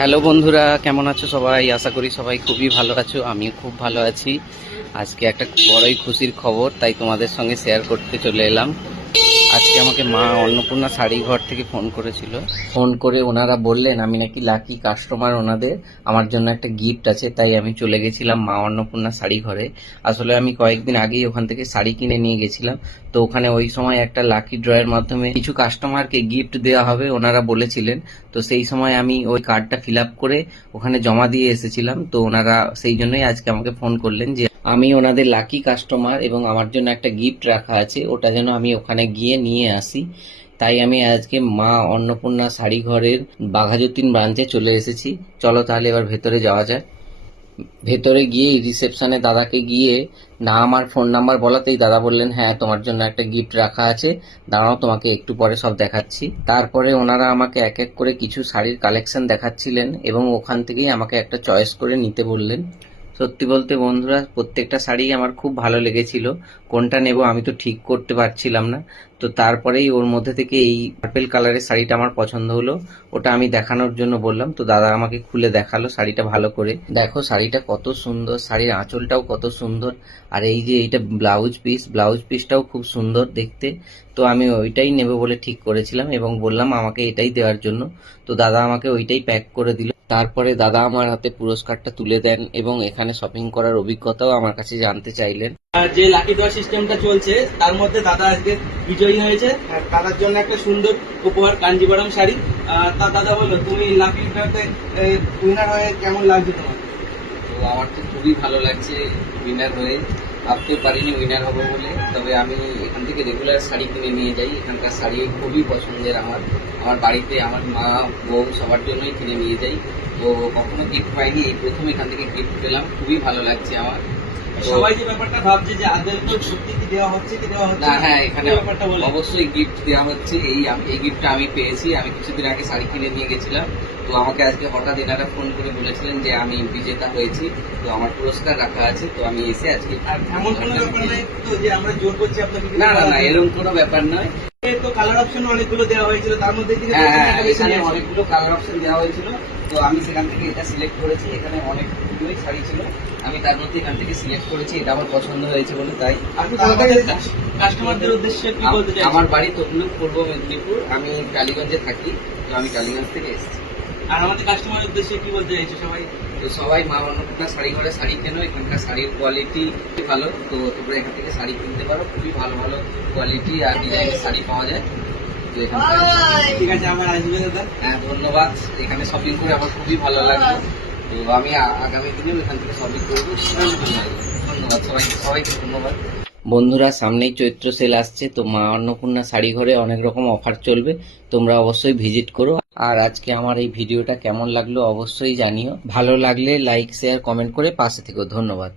Hello বন্ধুরা, কেমন আছো সবাই? আশা করি সবাই খুবই ভালো আছো। আমিও খুব ভালো আছি। আজকে একটা বড়ই খুশির খবর, তাই তোমাদের সঙ্গে শেয়ার করতে চলে এলাম। আজকে আমাকে মা অন্নপূর্ণা শাড়ি ঘর থেকে ফোন করেছিল। ফোন করে ওনারা বললেন আমি নাকি লাকি কাস্টমার, ওনাদের আমার জন্য একটা গিফট আছে। তাই আমি চলে গেছিলাম মা অন্নপূর্ণা শাড়ি ঘরে। আসলে আমি কয়েকদিন আগেই ওখান থেকে শাড়ি কিনে নিয়ে গেছিলাম। তো ওখানে ওই সময় একটা লাকি ড্রয়ের মাধ্যমে কিছু কাস্টমারকে গিফট দেওয়া হবে ওনারা বলেছিলেন। তো সেই সময় আমি ওই কার্ডটা ফিল আপ করে ওখানে জমা দিয়ে এসেছিলাম। তো ওনারা সেই জন্যই আজকে আমাকে ফোন করলেন যে আমি ওনাদের লাকি কাস্টমার এবং আমার জন্য একটা গিফট রাখা আছে, ওটা যেন আমি ওখানে গিয়ে নিয়ে আসি। তাই আমি আজকে মা অন্নপূর্ণা শাড়ি ঘরের বাঘাযতীন ব্রাঞ্চে চলে এসেছি। চলো তাহলে এবার ভেতরে যাওয়া যায়। ভেতরে গিয়ে রিসেপশনে দাদাকে গিয়ে নাম আর ফোন নাম্বার বলাতেই দাদা বললেন হ্যাঁ তোমার জন্য একটা গিফট রাখা আছে, দাঁড়াও তোমাকে একটু পরে সব দেখাচ্ছি। তারপরে ওনারা আমাকে এক এক করে কিছু শাড়ির কালেকশন দেখাচ্ছিলেন এবং ওখান থেকেই আমাকে একটা চয়েস করে নিতে বললেন। সত্যি বলতে বন্ধুরা, প্রত্যেকটা শাড়ি আমার খুব ভালো লেগেছিল। কোনটা নেব আমি তো ঠিক করতে পারছিলাম না। তো তারপরেই ওর মধ্যে থেকে এই পার্পেল কালারের শাড়িটা আমার পছন্দ হলো। ওটা আমি দেখানোর জন্য বললাম, তো দাদা আমাকে খুলে দেখালো শাড়িটা ভালো করে। দেখো শাড়িটা কত সুন্দর, শাড়ির আঁচলটাও কত সুন্দর। আর এই যে এইটা ব্লাউজ পিসটাও খুব সুন্দর দেখতে। তো আমি ওইটাই নেব বলে ঠিক করেছিলাম এবং বললাম আমাকে এটাই দেওয়ার জন্য। তো দাদা আমাকে ওইটাই প্যাক করে দিল। তারপরে দাদা আমার হাতে পুরস্কারটা তুলে দেন এবং এখানে শপিং করার অভিজ্ঞতাও আমার কাছে জানতে চাইলেন। যে লাকি ড্র সিস্টেমটা চলছে তার মধ্যে দাদা আজকে বিজয়ী হয়েছে। আর দাদার জন্য একটা সুন্দর উপহার কাঞ্জিবরম শাড়ি। তা দাদা বলো, তুমি লাকি ড্রতে উইনার হয়ে কেমন লাগছে তোমার? তো আমার তো খুবই ভালো লাগছে উইনার হয়ে। ভাবতে পারিনি উইনার হবো বলে। তবে আমি এখান থেকে রেগুলার শাড়ি কিনে নিয়ে যাই, এখানকার শাড়ি খুবই পছন্দের আমার। আমার বাড়িতে আমার মা বউ সবার জন্যই কিনে নিয়ে যাই। তো কখনো গিফট পাইনি, এই প্রথম এখান থেকে গিফট পেলাম, খুবই ভালো লাগছে আমার। সবাই যে ব্যাপারটা ভাবছে যে আদৌ সত্যি কি দেওয়া হচ্ছে কি দেওয়া হচ্ছে না, না, হ্যাঁ এখানে ব্যাপারটা বলে অবশ্যই গিফট দেওয়া হচ্ছে। এই গিফটটা আমি পেয়েছি। আমি কিছুদিন আগে শাড়ি কিনে নিয়ে গেছিলাম। তো আমাকে আজকে হঠাৎ এনারা ফোন করে বলেছিলেন যে আমি বিজেতা হয়েছি, তো আমার পুরস্কার রাখা আছে। তো আমি এসে আজকে আর এমন কোনো ব্যাপার নাই তো যে আমরা জোর করছি আপনাকে? না না না, এরকম কোনো ব্যাপার নয়। তো কালার অপশন অনেকগুলো দেওয়া হয়েছিল, তার মধ্যে থেকে হ্যাঁ হ্যাঁ, এখানে অনেকগুলো কালার অপশন দেওয়া হয়েছিল। তো আমি সেখান থেকে এটা সিলেক্ট করেছি। এখানে অনেকগুলোই শাড়ি ছিল, আমি তার মধ্যে এখান থেকে সিলেক্ট করেছি। এটা আমার পছন্দ হয়েছে বলে তাই। কাস্টমারদের উদ্দেশ্যে কি বলতে চাই? আমার বাড়ি তমলুক, পূর্ব মেদিনীপুর। আমি টালিগঞ্জে থাকি। তো আমি টালিগঞ্জ থেকে এসেছি। আর আমাদের কাস্টমারের উদ্দেশ্যে কি বলতে চাইছো সবাই? তো সবাই মা অন্নপূর্ণা শাড়ি ঘরে শাড়ি কেনো, এখানকার শাড়ির কোয়ালিটি ভালো। তো তোমরা এখান থেকে শাড়ি কিনতে পারো, খুবই ভালো ভালো কোয়ালিটি আর ডিজাইনের শাড়ি পাওয়া যায়। তো ঠিক আছে, আমার আসবে দাদা। হ্যাঁ ধন্যবাদ, এখানে শপিং করে আমার খুবই ভালো লাগলো। তো আমি আগামী দিনেও এখান থেকে শপিং করবো। ধন্যবাদ সবাইকে ধন্যবাদ। বন্ধুরা, সামনেই চৈত্র সেল আসছে, তো মা অন্নপূর্ণা শাড়ি ঘরে অনেক রকম অফার চলবে, তোমরা অবশ্যই ভিজিট করো। আর আজকে আমার এই ভিডিওটা কেমন লাগলো অবশ্যই জানিও। ভালো লাগলে লাইক শেয়ার কমেন্ট করে পাশে থেকো। ধন্যবাদ।